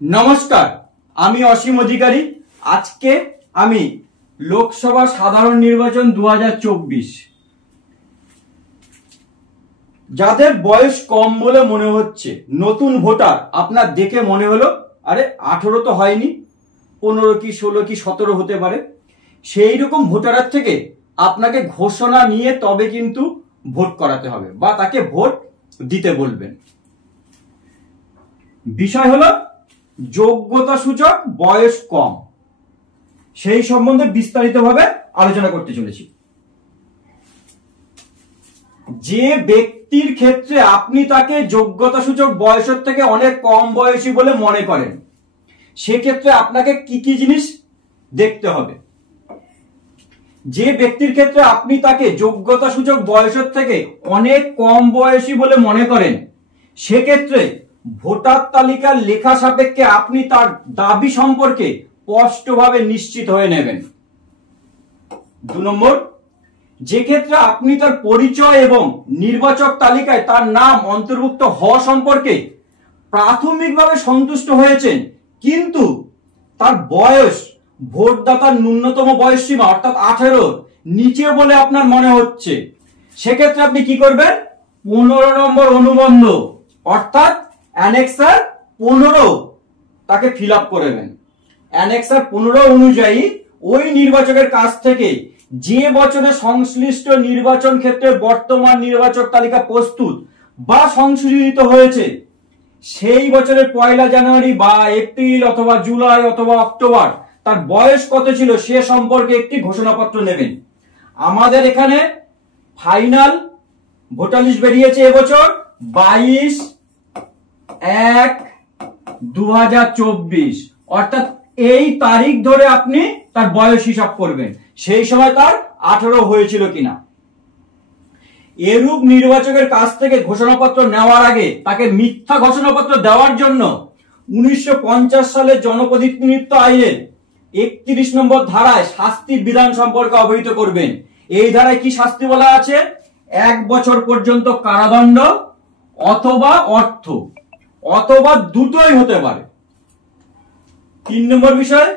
নমস্কার, আমি অসীম অধিকারী। আজকে আমি লোকসভা সাধারণ নির্বাচন 2024 যাদের বয়স কম বলে মনে হচ্ছে, নতুন ভোটার, আপনার দেখে মনে হলো আরে 18 তো হয়নি, 15 কি 16 কি 17 হতে পারে, সেই রকম ভোটারের থেকে আপনাকে ঘোষণা নিয়ে তবে কিন্তু ভোট করাতে হবে বা তাকে ভোট দিতে বলবেন। বিষয় হলো যোগ্যতা সূচক বয়স কম, সেই সম্বন্ধে বিস্তারিতভাবে আলোচনা করতে চলেছি। যে ব্যক্তির ক্ষেত্রে আপনি তাকে যোগ্যতা সূচক বয়সের থেকে অনেক কম বয়সী বলে মনে করেন, সেক্ষেত্রে আপনাকে কি কি জিনিস দেখতে হবে। যে ব্যক্তির ক্ষেত্রে আপনি তাকে যোগ্যতা সূচক বয়সের থেকে অনেক কম বয়সী বলে মনে করেন, সেক্ষেত্রে ভোটার তালিকার লেখা সাপেক্ষে আপনি তার দাবি সম্পর্কে স্পষ্টভাবে নিশ্চিত হয়ে নেবেন। 2 নম্বর, যে ক্ষেত্রে আপনি তার পরিচয় এবং নির্বাচক তালিকায় তার নাম অন্তর্ভুক্ত হওয়া সম্পর্কে প্রাথমিকভাবে সন্তুষ্ট হয়েছেন, কিন্তু তার বয়স ভোটদাতার ন্যূনতম বয়স সীমা অর্থাৎ 18 নিচে বলে আপনার মনে হচ্ছে, সেক্ষেত্রে আপনি কি করবেন? 15 নম্বর অনুবন্ধ অর্থাৎ অ্যানেক্সার 15 তাকে ফিল আপ করবেন। অ্যানেক্সার 15 অনুযায়ী ওই নির্বাচকের কাছ থেকে যে বছরে সংশ্লিষ্ট নির্বাচন ক্ষেত্রে বর্তমান নির্বাচক তালিকা প্রস্তুত বা সংশোধিত হয়েছে, সেই বছরের 1 জানুয়ারি বা এপ্রিল অথবা জুলাই অথবা অক্টোবর তার বয়স কত ছিল সে সম্পর্কে একটি ঘোষণাপত্র নেবেন। আমাদের এখানে ফাইনাল ভোটার লিস্ট বেরিয়েছে এবছর 22/1/2024, অর্থাৎ এই তারিখ ধরে আপনি তার বয়স হিসাব করবেন, সেই সময় তার 18 হয়েছিল কিনা। এরূপ নির্বাচকের কাছ থেকে ঘোষণাপত্র নেওয়ার আগে তাকে মিথ্যা ঘোষণাপত্র দেওয়ার জন্য 1950 সালের জনপ্রতিনিধিত্ব আইনের 31 নম্বর ধারায় শাস্তির বিধান সম্পর্কে অবহিত করবেন। এই ধারায় কি শাস্তি বলা আছে? 1 বছর পর্যন্ত কারাদণ্ড অথবা অর্থ, অথবা দুটোই হতে পারে। 3 নম্বর বিষয়,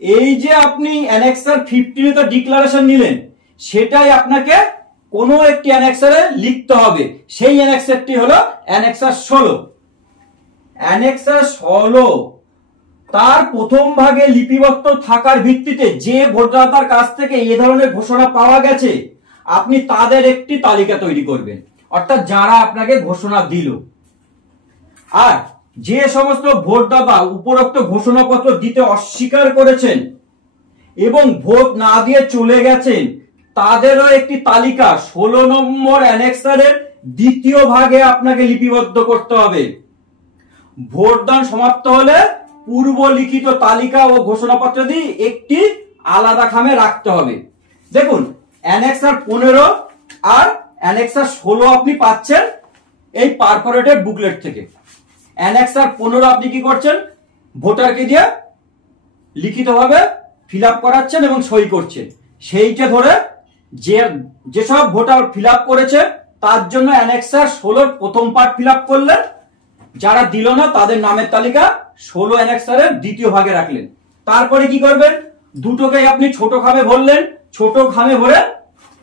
এই যে আপনি অ্যানেক্সার 15 তে ডিক্লারেশন নিলেন, সেটাই আপনাকে কোনো একটি অ্যানেক্সারে লিখতে হবে। সেই অ্যানেক্সারটি হলো অ্যানেক্সার 16। অ্যানেক্সার 16 তার প্রথম ভাগে লিপিবদ্ধ থাকার ভিত্তিতে যে ভোটদাতার কাছ থেকে এ ধরনের ঘোষণা পাওয়া গেছে, আপনি তাদের একটি তালিকা তৈরি করবেন, অর্থাৎ যারা আপনাকে ঘোষণা দিল। আর যে সমস্ত ভোটদাতা উপরোক্ত ঘোষণাপত্র দিতে অস্বীকার করেছেন এবং ভোট না দিয়ে চলে গেছেন, তাদেরও একটি তালিকা 16 নম্বর অ্যানেক্সারের দ্বিতীয় ভাগে আপনাকে লিপিবদ্ধ করতে হবে। ভোটদান সমাপ্ত হলে পূর্ব লিখিত তালিকা ও ঘোষণাপত্র দিয়ে একটি আলাদা খামে রাখতে হবে। দেখুন, অ্যানেক্সার 15 আর অ্যানেক্সার 16 আপনি পাচ্ছেন এই পারফরেটেড বুকলেট থেকে। অ্যানেক্সার 15 আপনি কি করছেন? ভোটারকে দিয়ে লিখিতভাবে ফিল আপ করাচ্ছেন এবং সই করছেন। সেইটা ধরে যেসব ভোটার ফিল আপ করেছে তার জন্য অ্যানেক্সার 16 প্রথম পার্ট ফিল আপ করলেন, যারা দিল না তাদের নামের তালিকা 16 অ্যানেক্সারের দ্বিতীয় ভাগে রাখলেন। তারপরে কি করবেন? দুটোকে আপনি ছোট খামে ভরলেন, ছোট খামে ভরে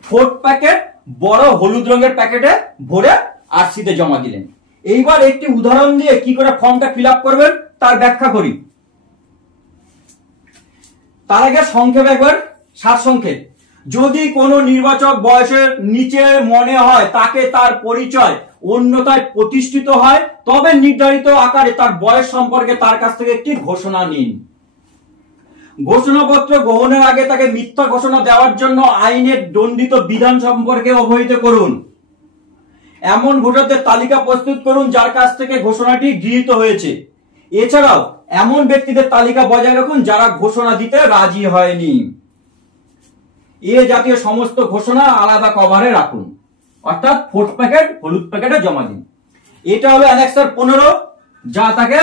4 প্যাকেট বড় হলুদ রঙের প্যাকেটে ভরে আরসিতে জমা দিলেন। এইবার একটি উদাহরণ দিয়ে কি করে ফর্মটা ফিল আপ করবেন তার ব্যাখ্যা করি। তার আগে সংক্ষেপে একবার সারসংক্ষেপ। যদি কোনো নির্বাচক বয়সের নিচে মনে হয় তাকে তার পরিচয় অন্যথায় প্রতিষ্ঠিত হয়, তবে নির্ধারিত আকারে তার বয়স সম্পর্কে তার কাছ থেকে একটি ঘোষণা নিন। ঘোষণাপত্র গ্রহণের আগে তাকে মিথ্যা ঘোষণা দেওয়ার জন্য আইনের দণ্ডিত বিধান সম্পর্কে অবহিত করুন। এমন ভোটারদের তালিকা প্রস্তুত করুন যার কাছ থেকে ঘোষণাটি গৃহীত হয়েছে। এছাড়াও এমন ব্যক্তিদের তালিকা বজায় রাখুন যারা ঘোষণা দিতে রাজি হয়নি। এ জাতীয় সমস্ত ঘোষণা আলাদা কভারে রাখুন, অর্থাৎ 4 প্যাকেট হলুদ প্যাকেটে জমা দিন। এটা হলো অ্যানেক্সার 15, যা তাকে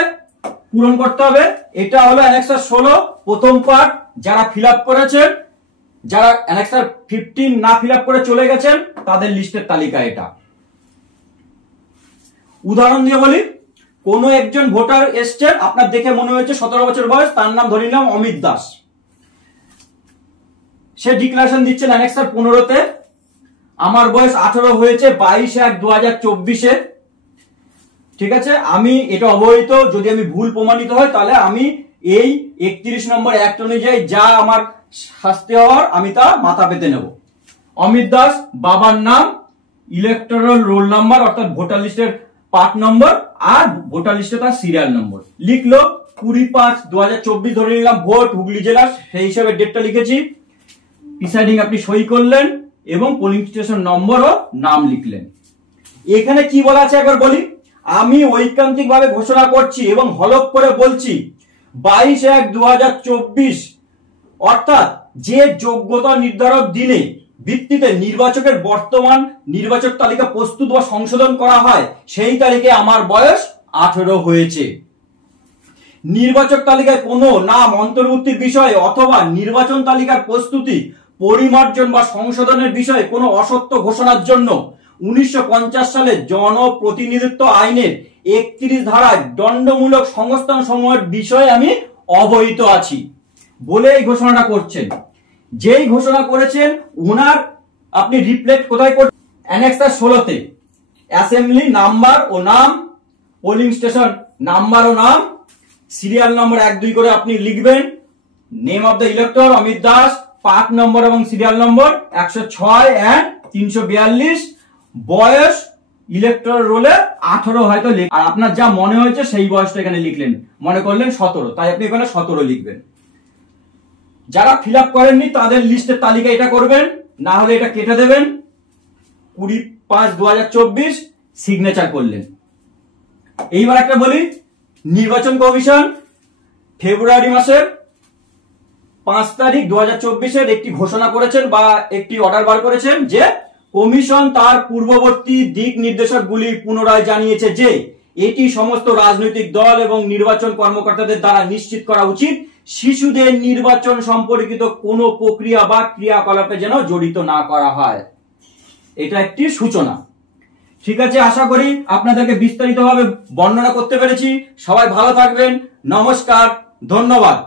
পূরণ করতে হবে। এটা হলো অ্যানেক্সার 16 প্রথম পার্ট, যারা ফিল আপ করেছেন। যারা অ্যানেক্সার 15 না ফিল আপ করে চলে গেছেন তাদের লিস্টের তালিকা এটা। উদাহরণ দিয়ে বলি, কোন একজন ভোটার এসছেন, আপনার দেখে মনে হয়েছে 17 বছর বয়স, তার নাম ধরে নিলাম অমিত দাস। সে ডিক্লারেশন দিচ্ছেন অ্যানেক্সার 15-তে, আমার বয়স 18 হয়েছে 22/1/2024-এ। ঠিক আছে, আমি এটা অবহিত, যদি আমি ভুল প্রমাণিত হয় তাহলে আমি এই 31 নম্বর অ্যাক্ট অনুযায়ী যা আমার শাস্তি হওয়ার আমি তা মাথা পেতে নেব। অমিত দাস, বাবার নাম, ইলেকটোরাল রোল নাম্বার অর্থাৎ ভোটার লিস্টের পার্ট নম্বর, আর ভোটার লিস্টে তার সিরিয়াল নম্বর লিখলো। 20/5/2024 ধরে নিলাম, ভোট হুগলি জেলার, সেই হিসাবে ডেটটা লিখেছি। প্রিসাইডিং আপনি সই করলেন এবং পোলিং স্টেশন নম্বর ও নাম লিখলেন। এখানে কি বলা আছে একবার বলি, আমি ঐকান্তিক ভাবে ঘোষণা করছি এবং হলফ করে বলছি 22/1/2024 অর্থাৎ যে যোগ্যতা নির্ধারক দিনে ভিত্তিতে নির্বাচকের বর্তমান নির্বাচক তালিকা প্রস্তুত বা সংশোধন করা হয় সেই তারিখে আমার বয়স 18 হয়েছে। নির্বাচক তালিকায় কোনো নাম অন্তর্ভুক্তির বিষয়ে অথবা নির্বাচন তালিকার প্রস্তুতি, পরিমার্জন বা সংশোধনের বিষয়ে কোনো অসত্য ঘোষণার জন্য 1950 সালের জনপ্রতিনিধিত্ব আইনের 31 ধারায় দণ্ডমূলক সংস্থান সমূহের বিষয়ে আমি অবহিত আছি বলে এই ঘোষণাটা করছেন। যেই ঘোষণা করেছেন ওনার আপনি রিফ্লেক্ট কোথায় করছেন, অ্যানেক্সার 16-তে অ্যাসেম্বলি নাম্বার ও নাম, পোলিং স্টেশন নাম্বার ও নাম, সিরিয়াল নম্বর 1-2 করে আপনি লিখবেন। Name of the elector Amit Das, part number এবং সিরিয়াল নম্বর 106 এন্ড 342, বয়স ইলেক্টর রোলে 18 হয়তো, আর আপনার যা মনে হয়েছে সেই বয়সটা এখানে লিখলেন, মনে করলেন 17, তাই আপনি এখানে 17 লিখবেন। যারা ফিল আপ করেননি তাদের লিস্টের তালিকা এটা করবেন, না হলে এটা কেটে দেবেন। 20/5/2024 সিগনেচার করলেন। এইবার একটা বলি, নির্বাচন কমিশন ফেব্রুয়ারি মাসের 5 তারিখ 2024 একটি ঘোষণা করেছেন বা একটি অর্ডার বার করেছেন যে কমিশন তার পূর্ববর্তী দিক নির্দেশকগুলি পুনরায় জানিয়েছে যে এটি সমস্ত রাজনৈতিক দল এবং নির্বাচন কর্মকর্তাদের দ্বারা নিশ্চিত করা উচিত শিশুদের নির্বাচন সম্পর্কিত কোনো প্রক্রিয়া বা ক্রিয়াকলাপে যেন জড়িত না করা হয়। এটা একটি সূচনা। ঠিক আছে, আশা করি আপনাদেরকে বিস্তারিতভাবে বর্ণনা করতে পেরেছি। সবাই ভালো থাকবেন, নমস্কার, ধন্যবাদ।